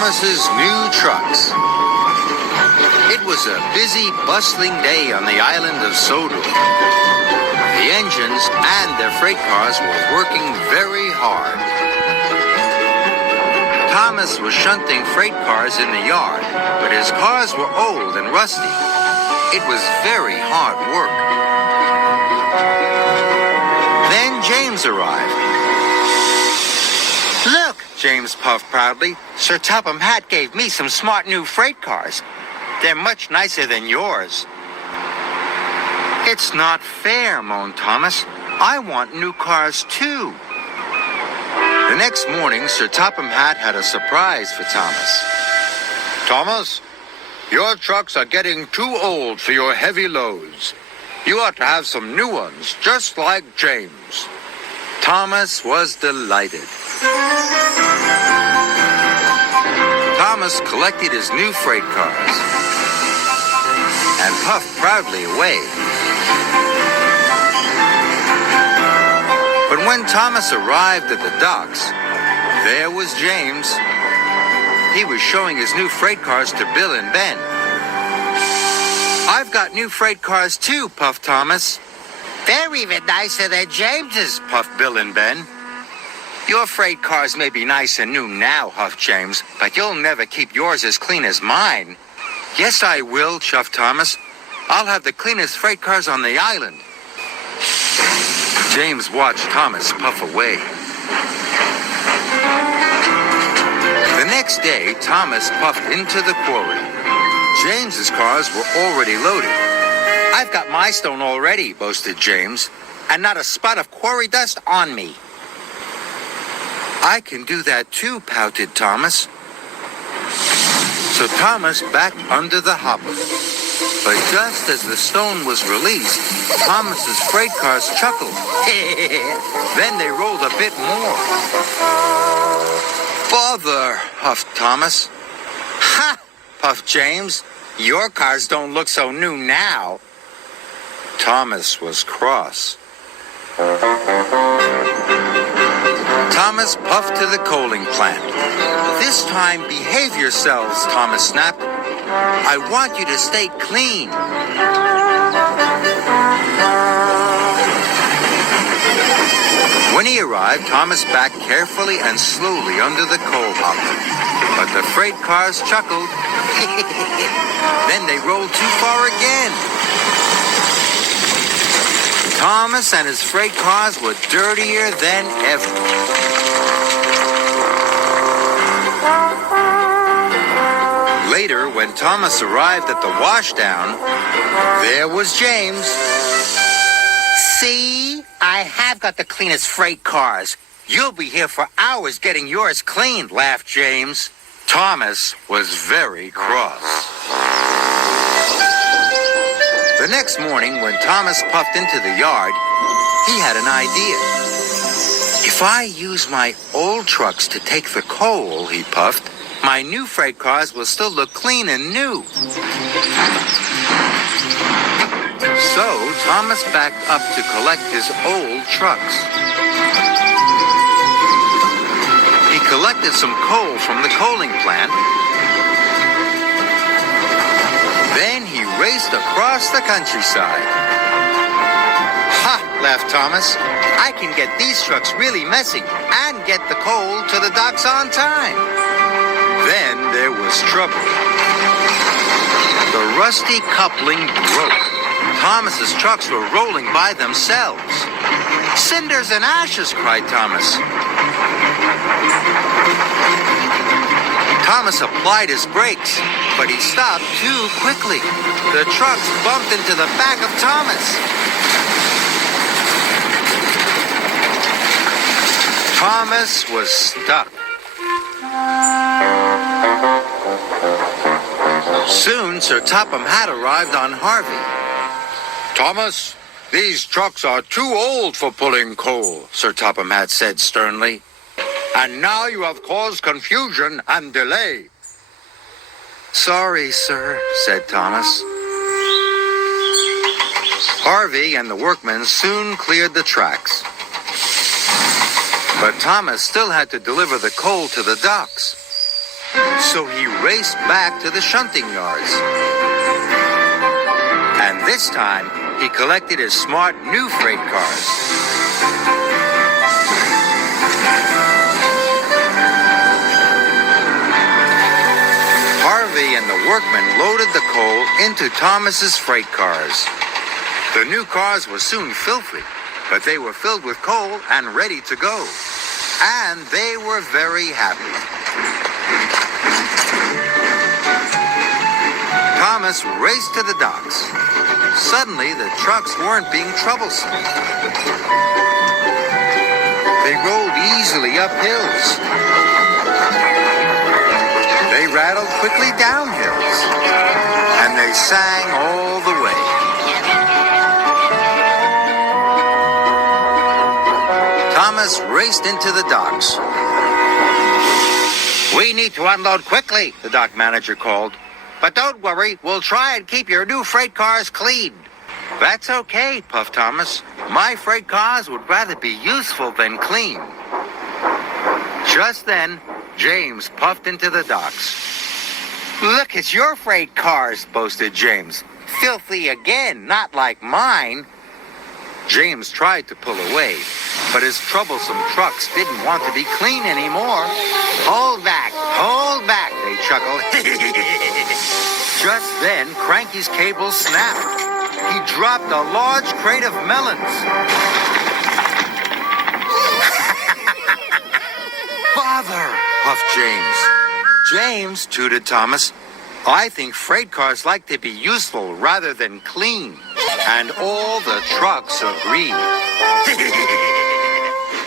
Thomas's new trucks. It was a busy, bustling day on the island of Sodor. The engines and their freight cars were working very hard. Thomas was shunting freight cars in the yard, but his cars were old and rusty. It was very hard work. Then James arrived. "Look," James puffed proudly, "Sir Topham Hatt gave me some smart new freight cars. They're much nicer than yours." "It's not fair," moaned Thomas. "I want new cars too." The next morning, Sir Topham Hatt had a surprise for Thomas. "Thomas, your trucks are getting too old for your heavy loads. You ought to have some new ones, just like James." Thomas was delighted. Thomas collected his new freight cars and puffed proudly away. But when Thomas arrived at the docks, there was James. He was showing his new freight cars to Bill and Ben. "I've got new freight cars too," puffed Thomas. "They're even nicer than James's," puffed Bill and Ben. "Your freight cars may be nice and new now," huffed James, "but you'll never keep yours as clean as mine." "Yes, I will," chuffed Thomas. "I'll have the cleanest freight cars on the island." James watched Thomas puff away. The next day, Thomas puffed into the quarry. James's cars were already loaded. "I've got my stone already," boasted James, "and not a spot of quarry dust on me." "I can do that too," pouted Thomas. So Thomas backed under the hopper. But just as the stone was released, Thomas's freight cars chuckled. Then they rolled a bit more. "Bother," huffed Thomas. "Ha!" puffed James. "Your cars don't look so new now." Thomas was cross. Thomas puffed to the coaling plant. "This time, behave yourselves," Thomas snapped. "I want you to stay clean." When he arrived, Thomas backed carefully and slowly under the coal hopper. But the freight cars chuckled. Then they rolled too far again. Thomas and his freight cars were dirtier than ever. Later, when Thomas arrived at the washdown, there was James. "See? I have got the cleanest freight cars. You'll be here for hours getting yours cleaned," laughed James. Thomas was very cross. The next morning, when Thomas puffed into the yard, he had an idea. "If I use my old trucks to take the coal," he puffed, "my new freight cars will still look clean and new." So Thomas backed up to collect his old trucks. He collected some coal from the coaling plant. Then he raced across the countryside. "Ha!" laughed Thomas. "I can get these trucks really messy and get the coal to the docks on time." Then there was trouble. The rusty coupling broke. Thomas's trucks were rolling by themselves. "Cinders and ashes!" cried Thomas. Thomas applied his brakes, but he stopped too quickly. The trucks bumped into the back of Thomas. Thomas was stuck. Soon, Sir Topham Hatt arrived on Harvey. "Thomas, these trucks are too old for pulling coal," Sir Topham Hatt said sternly. "And now you have caused confusion and delay." "Sorry, sir," said Thomas. Harvey and the workmen soon cleared the tracks. But Thomas still had to deliver the coal to the docks. So he raced back to the shunting yards. And this time, he collected his smart new freight cars. Harvey and the workmen loaded the coal into Thomas's freight cars. The new cars were soon filthy, but they were filled with coal and ready to go. And they were very happy. Thomas raced to the docks. Suddenly, the trucks weren't being troublesome. They rolled easily up hills. They rattled quickly down hills. And they sang all the way. Thomas raced into the docks. "We need to unload quickly," the dock manager called. "But don't worry, we'll try and keep your new freight cars clean." "That's okay," puffed Thomas. "My freight cars would rather be useful than clean." Just then, James puffed into the docks. "Look at your freight cars," boasted James. "Filthy again, not like mine." James tried to pull away, but his troublesome trucks didn't want to be clean anymore. Hold back, they chuckled. Just then, Cranky's cable snapped. He dropped a large crate of melons. "Father," puffed James. "James," tooted Thomas, "I think freight cars like to be useful rather than clean." And all the trucks agreed.